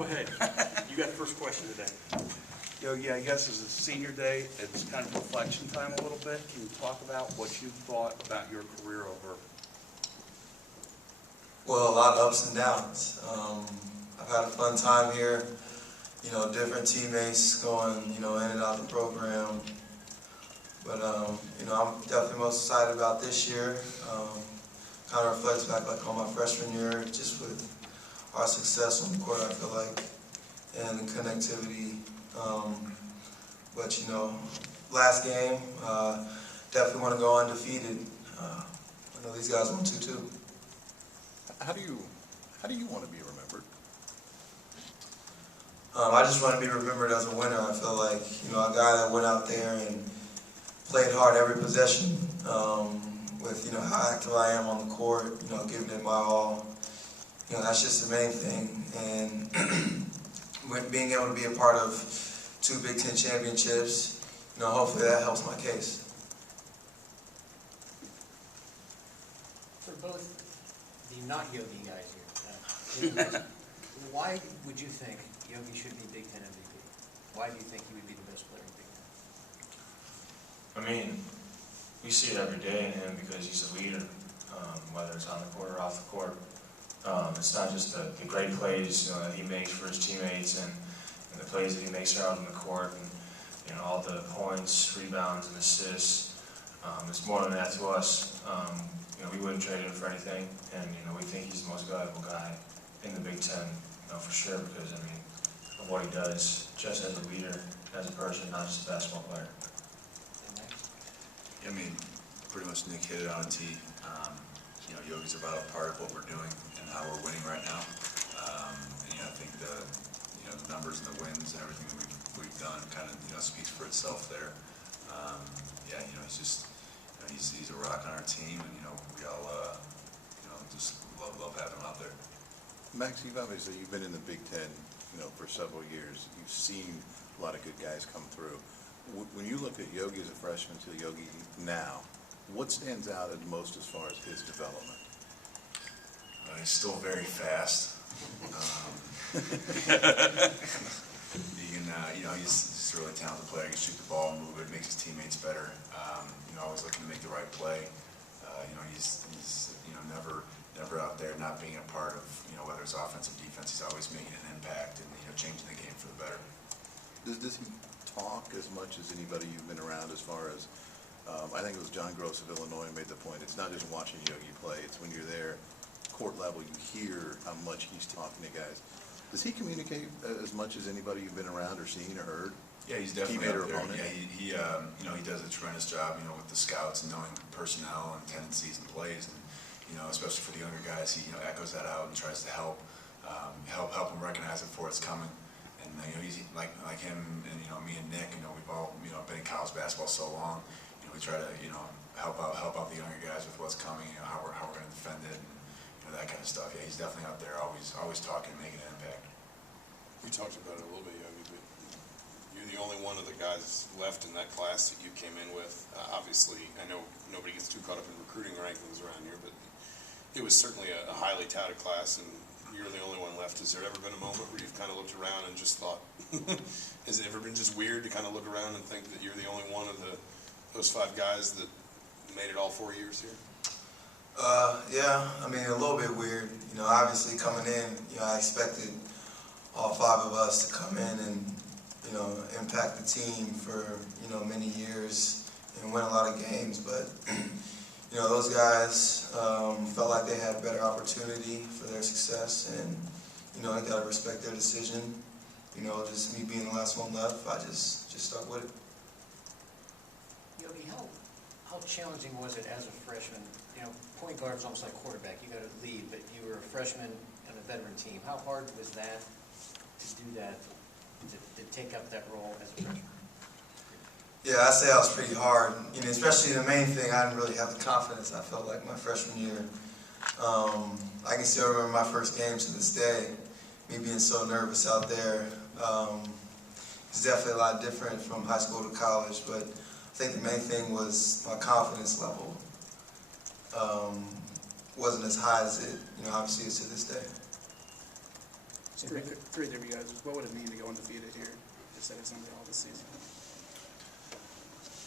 Go ahead. You got the first question today. Yogi, I guess as a senior day, it's kind of reflection time a little bit. Can you talk about what you thought about your career over? Well, a lot of ups and downs. I've had a fun time here. You know, different teammates going, you know, in and out the program. But, you know, I'm definitely most excited about this year. Kind of reflects back like on my freshman year, just with our success on the court, I feel like, and the connectivity. But, you know, last game, definitely want to go undefeated. I know these guys want to too. How do you want to be remembered? I just want to be remembered as a winner. I feel like, you know, a guy that went out there and played hard every possession, with, you know, how active I am on the court, you know, giving it my all. You know, that's just the main thing. And being able to be a part of 2 Big Ten championships, you know, hopefully that helps my case. For both the not Yogi guys here, why would you think Yogi should be Big Ten MVP? Why do you think he would be the best player in Big Ten? I mean, we see it every day in him because he's a leader, whether it's on the court or off the court. It's not just the great plays, you know, that he makes for his teammates and the plays that he makes out on the court, and, you know, all the points, rebounds, and assists. It's more than that to us. You know, we wouldn't trade him for anything, and, you know, we think he's the most valuable guy in the Big Ten, you know, for sure, because, I mean, of what he does just as a leader, as a person, not just a basketball player. I mean, pretty much Nick hit it on a tee. You know, Yogi's a vital part of what we're doing and how we're winning right now. And, you know, I think the numbers and the wins and everything that we've done kind of, you know, speaks for itself there. Yeah, you know, he's just, you know, he's a rock on our team, and, you know, we all, you know, just love having him out there. Max, you've been in the Big Ten, you know, for several years. You've seen a lot of good guys come through. When you look at Yogi as a freshman to Yogi now, what stands out the most as far as his development? He's still very fast. You know, he's a really talented player. He can shoot the ball, move it, makes his teammates better. You know, always looking to make the right play. You know, he's you know, never out there not being a part of, you know, whether it's offense or defense. He's always making an impact and, you know, changing the game for the better. Does he talk as much as anybody you've been around as far as, I think it was John Gross of Illinois made the point, it's not just watching Yogi play, it's when you're there, court level, you hear how much he's talking to guys. Does he communicate as much as anybody you've been around or seen or heard? Yeah, he's definitely Teammate or up there. opponent? Yeah, he you know, he does a tremendous job, you know, with the scouts and knowing personnel and tendencies and plays, and, you know, especially for the younger guys, he, you know, echoes that out and tries to help them recognize it before it's coming. And, you know, he's like him and, you know, me and Nick, you know, we've all, you know, been in college basketball so long. You know, we try to, you know, help out the younger guys with what's coming, you know, how we're going to defend it, and, you know, that kind of stuff. Yeah, he's definitely out there, always talking, making an impact. We talked about it a little bit, Yogi, but you're the only one of the guys left in that class that you came in with. Obviously, I know nobody gets too caught up in recruiting rankings around here, but it was certainly a highly touted class, and you're the only one left. Has there ever been a moment where you've kind of looked around and just thought, has it ever been just weird to kind of look around and think that you're the only one of those 5 guys that made it all 4 years here? Yeah, I mean, a little bit weird. You know, obviously coming in, you know, I expected all 5 of us to come in and, you know, impact the team for, you know, many years and win a lot of games. But, you know, those guys felt like they had better opportunity for their success, and, you know, I got to respect their decision. You know, just me being the last one left, I just stuck with it. Yogi, how challenging was it as a freshman? You know, point guard is almost like quarterback. You got to lead, but you were a freshman on a veteran team. How hard was that to do that, to take up that role as a freshman? Yeah, I'd say I was pretty hard. You know, especially the main thing, I didn't really have the confidence. I felt like my freshman year. I can still remember my first game to this day, me being so nervous out there. It's definitely a lot different from high school to college, but I think the main thing was my confidence level wasn't as high as it, you know, obviously is to this day. Three of you guys, what would it mean to go undefeated here instead of somebody all this season?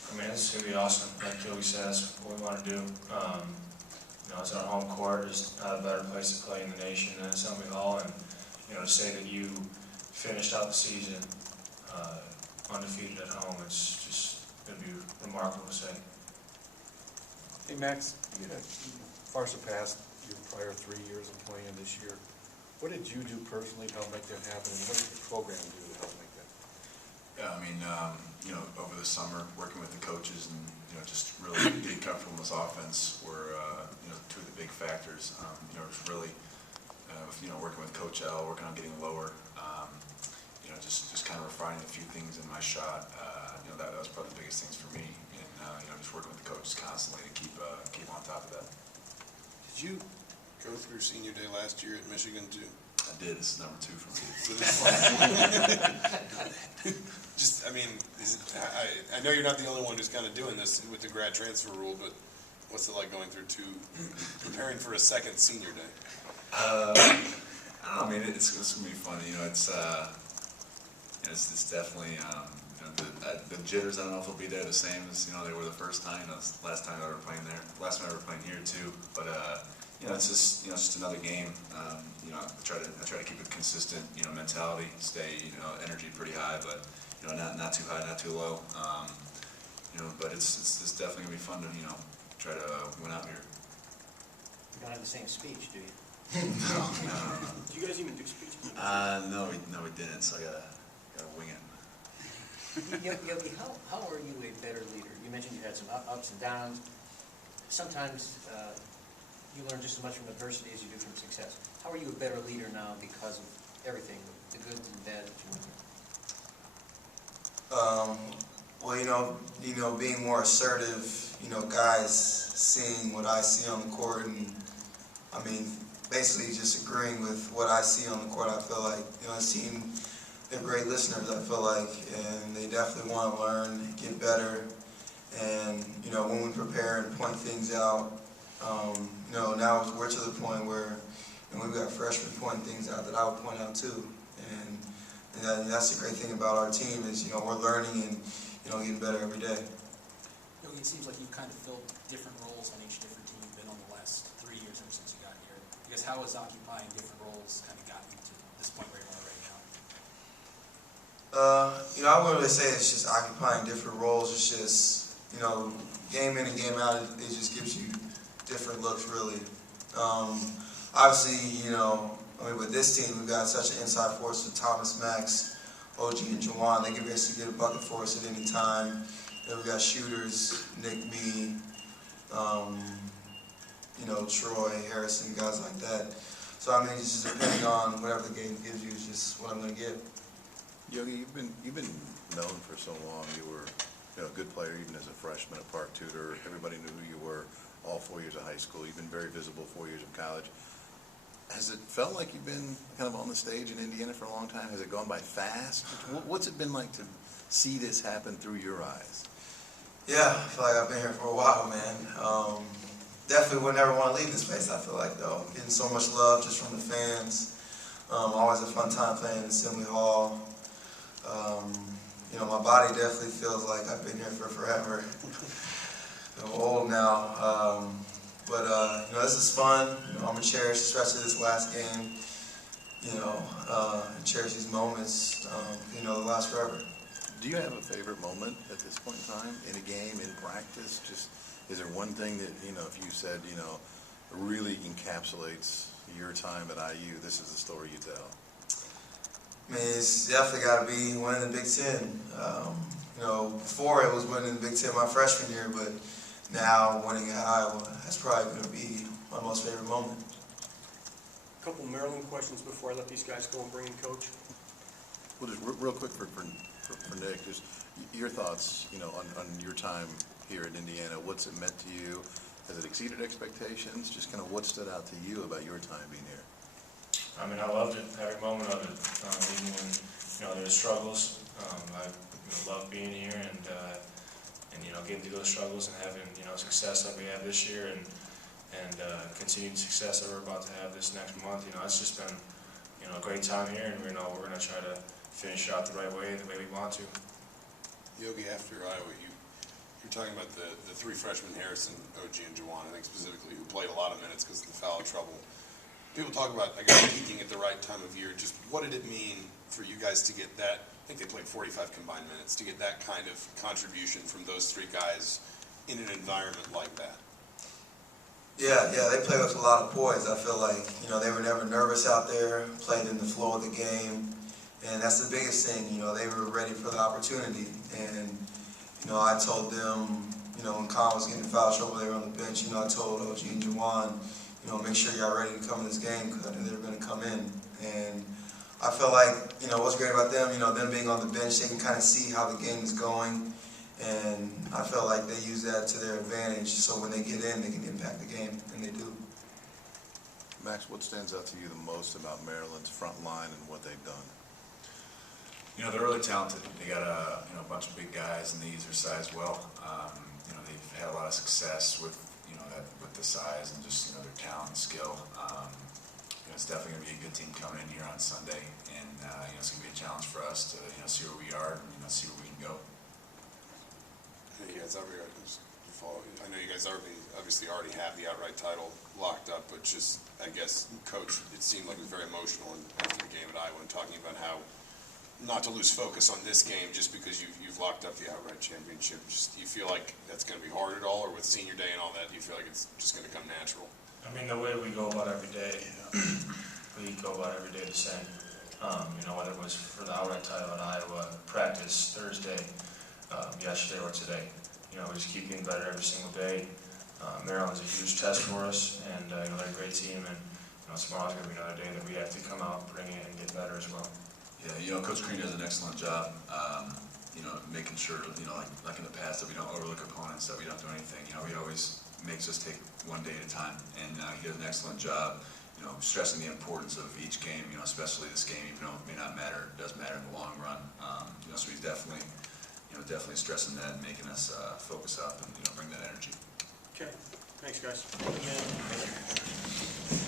I mean, it's gonna be awesome. Like Yogi says, what we want to do. You know, it's our home court. There's not a better place to play in the nation than Assembly Hall, and you know, to say that you finished out the season undefeated at home, it's just gonna be remarkable to say. Hey Max, you far surpassed your prior 3 years of playing this year. What did you do personally to help make that happen, and what did the program do to help make that? Yeah, I mean, you know, over the summer, working with the coaches and, you know, just really getting comfortable in this offense were, you know, two of the big factors. You know, it was really, you know, working with Coach L, working on getting lower, you know, just kind of refining a few things in my shot. You know, that was probably the biggest things for me, and, you know, just working with the coaches constantly to keep on top of that. Did you go through senior day last year at Michigan too? I did. This is number 2 for me. So this just, I mean, I know you're not the only one who's kind of doing this with the grad transfer rule, but what's it like going through preparing for a second senior day? I don't know. I mean, it's gonna be fun. You know, it's definitely you know, the jitters. I don't know if they'll be there the same as they were the first time. Last time I ever playing there. Last time I ever playing here too. But you know, it's just another game. You know, I try to keep a consistent mentality, stay energy pretty high, but not too high, not too low. You know, but it's definitely gonna be fun to try to win out here. You don't have the same speech, do you? No. Do you guys even do speeches? No, we didn't. So I gotta wing it. Yogi, how are you a better leader? You mentioned you had some ups and downs. Sometimes you learn just as much from adversity as you do from success. How are you a better leader now because of everything, the good and bad that you went through? Well, being more assertive, guys seeing what I see on the court, and I mean, basically just agreeing with what I see on the court. I feel like, this team, they're great listeners, I feel like, and they definitely want to learn, get better, and, when we prepare and point things out, now we're to the point where we've got freshmen pointing things out that I would point out too, and that's the great thing about our team is, we're learning and, getting better every day. Yogi, it seems like you've kind of filled different roles on each different team, been on the last 3 years ever since you got here. I guess how has occupying different roles kind of gotten you to this point where you are right now? I wouldn't really say it's just occupying different roles. It's just, game in and game out, it just gives you different looks, really. Obviously, with this team, we've got such an inside force with Thomas, Max, OG, and Jawan. They can basically get a bucket for us at any time. Then we got shooters, Nick, me, Troy, Harrison, guys like that. So, I mean, it's just depending on whatever the game gives you is just what I'm going to get. Yogi, you've been known for so long. You were a good player even as a freshman at Park Tudor. Everybody knew who you were all 4 years of high school. You've been very visible 4 years of college. Has it felt like you've been kind of on the stage in Indiana for a long time? Has it gone by fast? What's it been like to see this happen through your eyes? Yeah, I feel like I've been here for a while, man. Definitely would never want to leave this place, I feel like, though. Getting so much love just from the fans. Always a fun time playing in Assembly Hall. My body definitely feels like I've been here for forever. I'm old now. But this is fun. I'm going to cherish, especially this last game, and cherish these moments, they'll last forever. Do you have a favorite moment at this point in time, in a game, in practice? Just, is there one thing that, if you said, really encapsulates your time at IU, this is the story you tell? I mean, it's definitely got to be winning the Big Ten. Before it was winning the Big Ten my freshman year, but now winning at Iowa, that's probably going to be my most favorite moment. A couple Maryland questions before I let these guys go and bring in Coach. Well, just real quick for Nick, just your thoughts, on your time here in Indiana. What's it meant to you? Has it exceeded expectations? Just kind of what stood out to you about your time being here? I mean, I loved it, every moment of it. Even when there were struggles, I loved being here and getting through those struggles and having success that we have this year and continued success that we're about to have this next month. It's just been a great time here, and we're gonna try to finish out the right way, the way we want to. Yogi, after Iowa, you're talking about the three freshmen, Harrison, OG, and Jawan, I think specifically, who played a lot of minutes because of the foul trouble. People talk about, I guess, peaking at the right time of year. Just what did it mean for you guys to get that? I think they played 45 combined minutes, to get that kind of contribution from those three guys in an environment like that. Yeah, they play with a lot of poise. I feel like, they were never nervous out there, played in the flow of the game, and that's the biggest thing. They were ready for the opportunity, and, I told them, when Con was getting foul trouble, they were on the bench, I told OG and Jawan, make sure y'all ready to come in this game, because I knew they were going to come in, and I feel like, what's great about them, them being on the bench, they can kind of see how the game is going, and I feel like they use that to their advantage, so when they get in, they can impact the game, and they do. Max, what stands out to you the most about Maryland's front line and what they've done? They're really talented. They got a bunch of big guys, and they use their size well. They've had a lot of success with with the size and just their talent and skill. It's definitely going to be a good team coming in here on Sunday, and it's going to be a challenge for us to see where we are and see where we can go. Hey, you guys I know you guys obviously already have the outright title locked up, but just, I guess, Coach, it seemed like it was very emotional after the game at Iowa and talking about how not to lose focus on this game just because you've locked up the outright championship. Just, do you feel like that's going to be hard at all, or with senior day and all that, do you feel like it's just going to come natural? I mean, the way we go about every day, we go about every day the same. Whether it was for the outright title at Iowa, practice Thursday, yesterday or today. We just keep getting better every single day. Maryland's a huge test for us, and they're a great team, and tomorrow's going to be another day that we have to come out, bring it, and get better as well. Yeah, Coach Crean does an excellent job, making sure, like in the past, that we don't overlook opponents, that we don't do anything. He always makes us take one day at a time, and he does an excellent job, stressing the importance of each game, especially this game, even though it may not matter, it does matter in the long run. So he's definitely stressing that and making us focus up and, bring that energy. Okay, thanks, guys. Yeah.